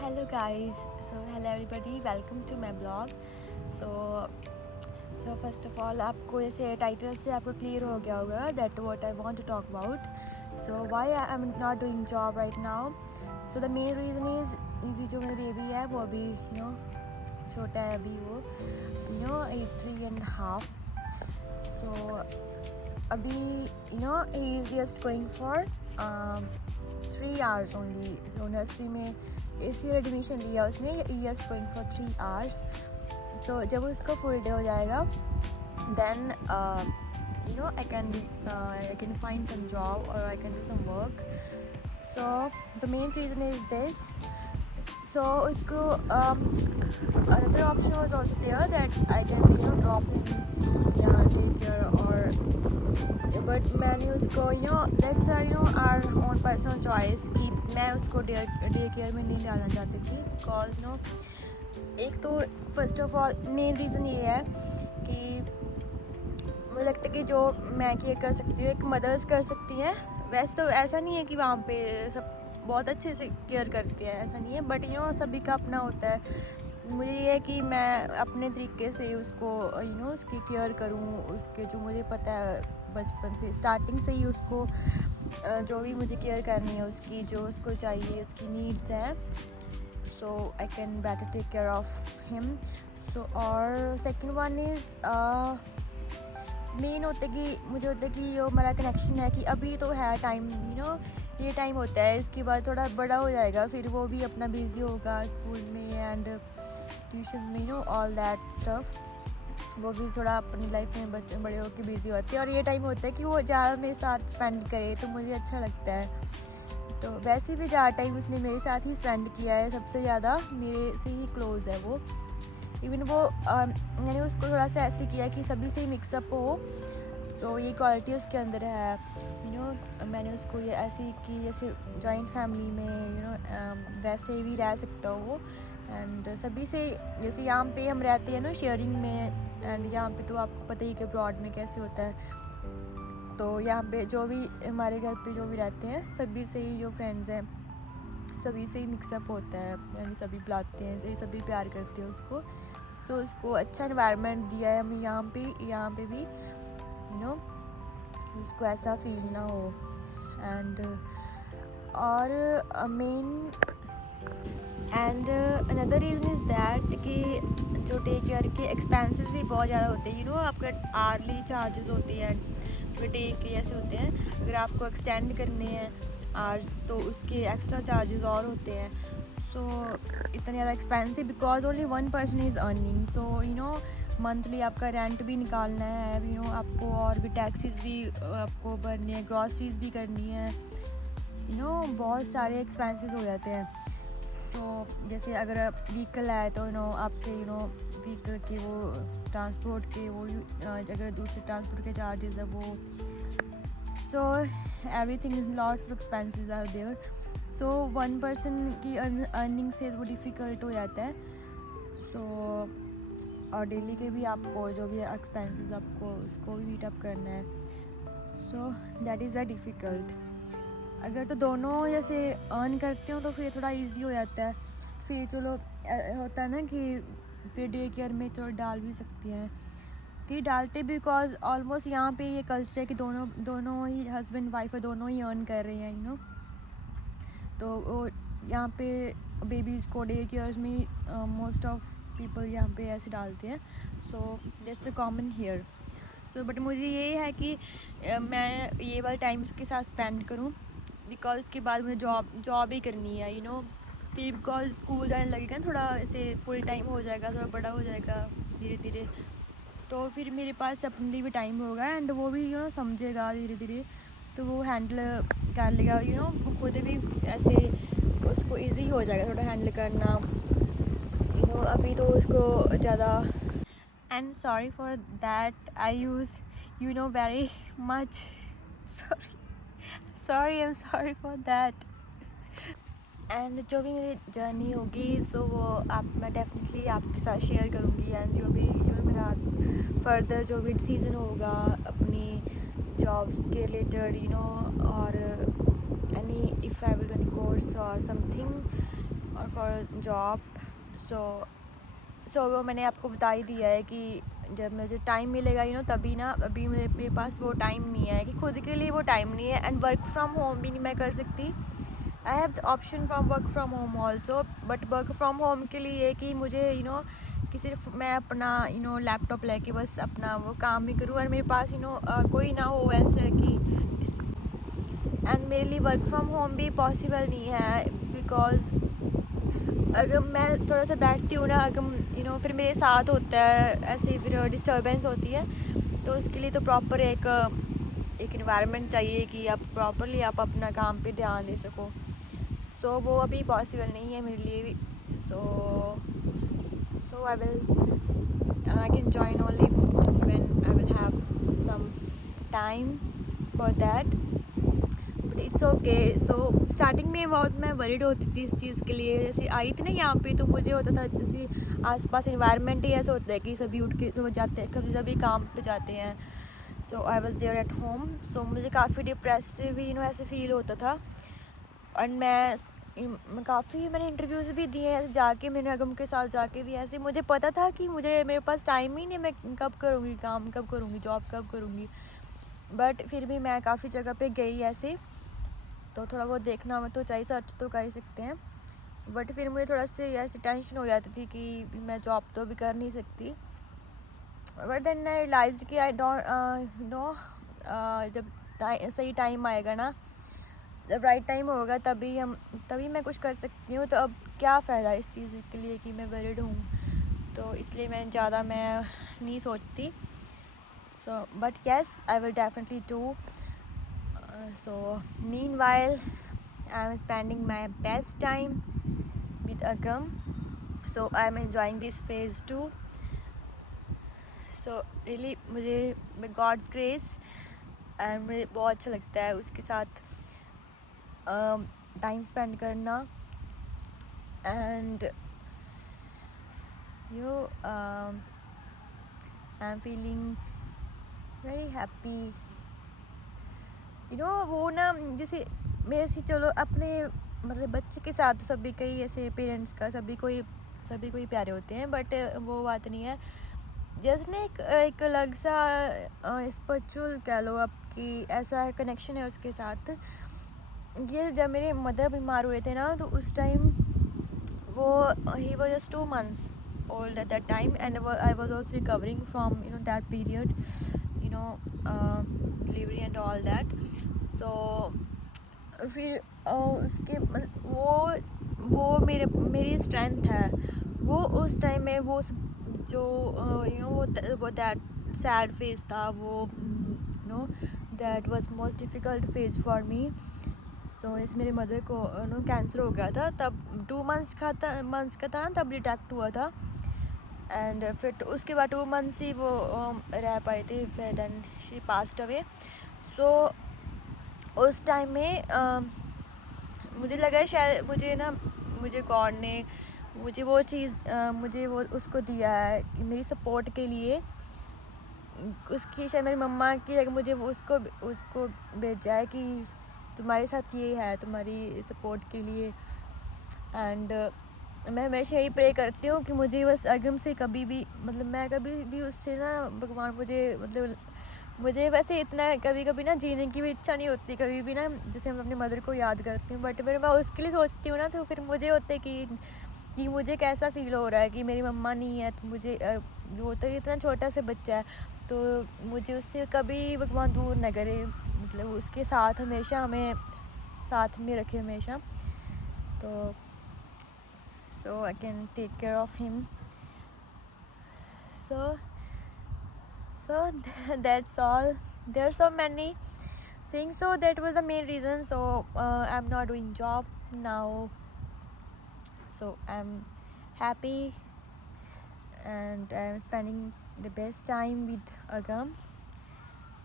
Hello guys, hello everybody, welcome to my blog. So first of all, आपको ऐसे title से आपको clear हो गया होगा that what I want to talk about. So why I am not doing job right now. So the main reason is कि जो मेरा बेबी है वो अभी छोटा है अभी वो is 3.5. So अभी he is just going for 3 hours only. So nursery में इस ईयर एडमिशन लिया उसने. he is going for 3 hours. So जब उसका फुल डे हो जाएगा then I can find some job or I can do some work. So the main reason is this. So उसको another option was also there that I can drop him take care or but मैंने उसको that's our own personal choice कि मैं उसको day care में नहीं डालना चाहती थी बिकॉज एक तो first of all main reason ये है कि मुझे लगता है कि जो मैं केयर कर सकती हूँ एक मदर्स कर सकती हैं. वैसे तो ऐसा नहीं है कि वहाँ पे सब बहुत अच्छे से केयर करती हैं, ऐसा नहीं है, बट सभी का अपना होता है. मुझे ये है कि मैं अपने तरीके से उसको उसकी केयर करूँ, उसके जो मुझे पता है बचपन से स्टार्टिंग से ही उसको जो भी मुझे केयर करनी है उसकी जो उसको चाहिए उसकी नीड्स हैं. So I can better take care of him. So और सेकंड वन इज़ मेन होता है कि मुझे होता है कि ये हमारा कनेक्शन है कि अभी तो है टाइम ये टाइम होता है. इसके बाद थोड़ा बड़ा हो जाएगा, फिर वो भी अपना बिज़ी होगा स्कूल में एंड ट्यूशन में ऑल दैट स्टफ. वो भी थोड़ा अपनी लाइफ में बच्चे बड़े होकर बिज़ी होते हैं और ये टाइम होता है कि वो ज़्यादा मेरे साथ स्पेंड करे तो मुझे अच्छा लगता है. तो वैसे भी ज़्यादा टाइम उसने मेरे साथ ही स्पेंड किया है, सबसे ज़्यादा मेरे से ही क्लोज़ है वो. इवन वो मैंने उसको थोड़ा सा ऐसे किया कि सभी से ही मिक्सअप हो. तो ये क्वालिटी उसके अंदर है. मैंने उसको ये ऐसी कि जैसे जॉइंट फैमिली में वैसे भी रह सकता हो वो एंड सभी से. जैसे यहाँ पे हम रहते हैं शेयरिंग में एंड यहाँ पे तो आपको पता ही कि अब्रॉड में कैसे होता है. तो यहाँ पे जो भी हमारे घर पे जो भी रहते हैं सभी से ही जो फ्रेंड्स हैं सभी से ही मिक्सअप होता है एंड सभी बुलाते हैं, सभी प्यार करते हैं उसको. सो उसको अच्छा इन्वायरमेंट दिया है हमें यहाँ पे भी उसको ऐसा फील ना हो. एंड और main and another reason is that कि जो टेक केयर के एक्सपेंसेस भी बहुत ज़्यादा होते हैं. आपका आर्ली चार्जेस होते हैं डे के ऐसे होते हैं. अगर आपको एक्सटेंड करने हैं आर्स तो उसके एक्स्ट्रा चार्जेस और होते हैं. सो इतना ज़्यादा expensive because only one person is earning. So monthly आपका रेंट भी निकालना है, आपको और भी टैक्सेस भी आपको भरनी है, ग्रॉसरीज भी करनी है, बहुत सारे एक्सपेंसेस हो जाते हैं. तो जैसे अगर व्हीकल है तो आपके व्हीकल के वो ट्रांसपोर्ट के वो अगर दूसरे ट्रांसपोर्ट के चार्जेस है वो. So everything is lots of expenses are there. So one person की अर्निंग से वो डिफ़िकल्ट हो जाता है. सो और डेली के भी आपको जो भी एक्सपेंसेस आपको उसको भी मीट अप करना है. So that is very difficult. अगर तो दोनों जैसे अर्न करते हो तो फिर थोड़ा इजी हो जाता है. फिर चलो होता है ना कि फिर डे केयर में थोड़ा डाल भी सकती हैं कि डालते भी बिकॉज ऑलमोस्ट यहाँ पे ये कल्चर है कि दोनों ही हस्बैंड वाइफ है, दोनों ही अर्न कर रहे हैं तो वो यहाँ पे बेबीज़ को डे केयर्स में मोस्ट ऑफ पीपल यहाँ पे ऐसे डालते हैं. So that's a common here. So but मुझे ये है कि मैं ये वाला टाइम उसके साथ स्पेंड करूँ बिकॉज उसके बाद मुझे जॉब ही करनी है फिर बिकॉज स्कूल जाने लगेगा थोड़ा ऐसे फुल टाइम हो जाएगा, थोड़ा बड़ा हो जाएगा धीरे धीरे. तो फिर मेरे पास अपने लिए भी टाइम होगा एंड वो भी समझेगा धीरे धीरे तो वो हैंडल कर लेगा. खुद भी ऐसे उसको इजी हो जाएगा थोड़ा हैंडल करना. अभी तो उसको ज़्यादा and sorry for that I use very much sorry I'm sorry for that. And जो भी मेरी जर्नी होगी सो वो मैं डेफिनेटली आपके साथ शेयर करूँगी. एंड जो भी मेरा फर्दर जो भी डिसीज़न होगा अपनी जॉब्स के रिलेटेड और any if I will do any course और समथिंग or फॉर जॉब. सो वो मैंने आपको बता ही दिया है कि जब मुझे टाइम मिलेगा तभी ना. अभी मेरे पास वो टाइम नहीं है कि खुद के लिए वो टाइम नहीं है. एंड वर्क फ्रॉम होम भी नहीं मैं कर सकती. I have the option from work from home also, but work from home के लिए कि मुझे कि सिर्फ मैं अपना लैपटॉप लेके बस अपना वो काम ही करूँ और मेरे पास कोई ना हो ऐसे कि. एंड मेरे लिए वर्क फ्रॉम होम भी पॉसिबल नहीं है बिकॉज अगर मैं थोड़ा सा बैठती हूँ ना, अगर फिर मेरे साथ होता है ऐसे, फिर डिस्टर्बेंस होती है. तो उसके लिए तो प्रॉपर एक इन्वायरमेंट चाहिए कि आप प्रॉपरली आप अपना काम पे ध्यान दे सको. सो वो अभी पॉसिबल नहीं है मेरे लिए भी. सो I can join only when I will have some time for that. It's okay. So starting में बहुत मैं वरीड होती थी इस चीज़ के लिए. जैसे आई थी ना यहाँ पे, तो मुझे होता था जैसे आसपास इन्वायरमेंट ही ऐसा होता है कि सभी उठ के सुबह जाते हैं, कभी सभी काम पे जाते हैं. So I was there at home. So मुझे काफ़ी डिप्रेसिव भी ऐसे फील होता था. और मैं काफ़ी मैंने इंटरव्यूज़ भी दिए ऐसे जाके, मैंने अगम के साथ जाके भी ऐसे. मुझे पता था कि मेरे पास टाइम ही नहीं, मैं कब करूँगी काम, कब करूँगी जॉब, कब करूँगी. बट फिर भी मैं काफ़ी जगह पे गई ऐसे. तो थोड़ा बहुत देखना में तो चाहिए, सर्च तो कर ही सकते हैं. बट फिर मुझे थोड़ा सा ऐसे टेंशन हो जाती थी कि मैं जॉब तो भी कर नहीं सकती. बट देन आई रियलाइज कि आई डोंट नो, जब सही टाइम आएगा ना, जब राइट टाइम होगा तभी मैं कुछ कर सकती हूँ. तो अब क्या फ़ायदा इस चीज़ के लिए कि मैं वरीड हूँ. तो इसलिए मैं नहीं सोचती. So but yes, I will definitely do. So meanwhile I'm spending my best time with Agam. So I'm enjoying this phase too. So really मुझे with God's grace and मुझे बहुत अच्छा लगता है उसके साथ टाइम स्पेंड करना. And I'm feeling very happy. वो ना जैसे मेरे से, चलो अपने मतलब बच्चे के साथ तो सभी कई ऐसे पेरेंट्स का सभी कोई प्यारे होते हैं. बट वो बात नहीं है. जैसे ना एक अलग सा स्पिरिचुअल कह लो आपकी, ऐसा कनेक्शन है उसके साथ. ये जब मेरे मदर बीमार हुए थे ना, तो उस टाइम वो he was just 2 months old at that time, and I was also recovering from that period, delivery and all that. So फिर उसके वो मेरी स्ट्रेंथ है. वो उस टाइम में वो जो वो दैट सैड फेज था, वो that was most difficult phase for me. So इस मेरे मदर को कैंसर हो गया था. तब 2 months का था, तब डिटेक्ट हुआ था. एंड फिर उसके बाद 2 months ही वो रह पाई थी. फिर देन शी पास्ड अवे. सो उस टाइम में मुझे लगा शायद मुझे गॉड ने मुझे वो चीज़ मुझे वो उसको दिया है कि मेरी सपोर्ट के लिए. उसकी शायद मेरी मम्मा की जगह मुझे उसको भेजा है कि तुम्हारे साथ ये है, तुम्हारी सपोर्ट के लिए. एंड मैं हमेशा यही प्रे करती हूँ कि मुझे बस अगम से कभी भी मैं कभी भी उससे ना, भगवान मुझे वैसे इतना कभी ना जीने की भी इच्छा नहीं होती कभी भी ना, जैसे मैं अपनी मदर को याद करती हूँ. बट फिर मैं उसके लिए सोचती हूँ ना, तो फिर मुझे होता है कि मुझे कैसा फ़ील हो रहा है कि मेरी मम्मा नहीं है. तो मुझे वो तो इतना छोटा सा बच्चा है, तो मुझे उससे कभी भगवान दूर न करे, उसके साथ हमेशा हमें साथ में रखे हमेशा. तो so I can take care of him. So that's all. There are so many things. So that was the main reason. So I'm not doing job now. So I'm happy and I'm spending the best time with Agam.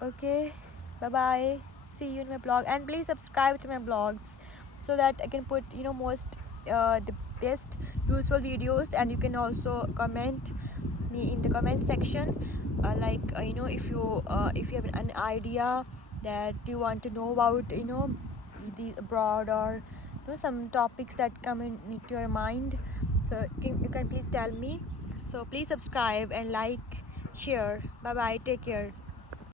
Okay, bye bye. See you in my blog, and please subscribe to my blogs so that I can put most the best useful videos. And you can also comment me in the comment section, if you have an idea that you want to know about the abroad, or some topics that come into your mind. So you can please tell me. So please subscribe and like, share. Bye bye, take care.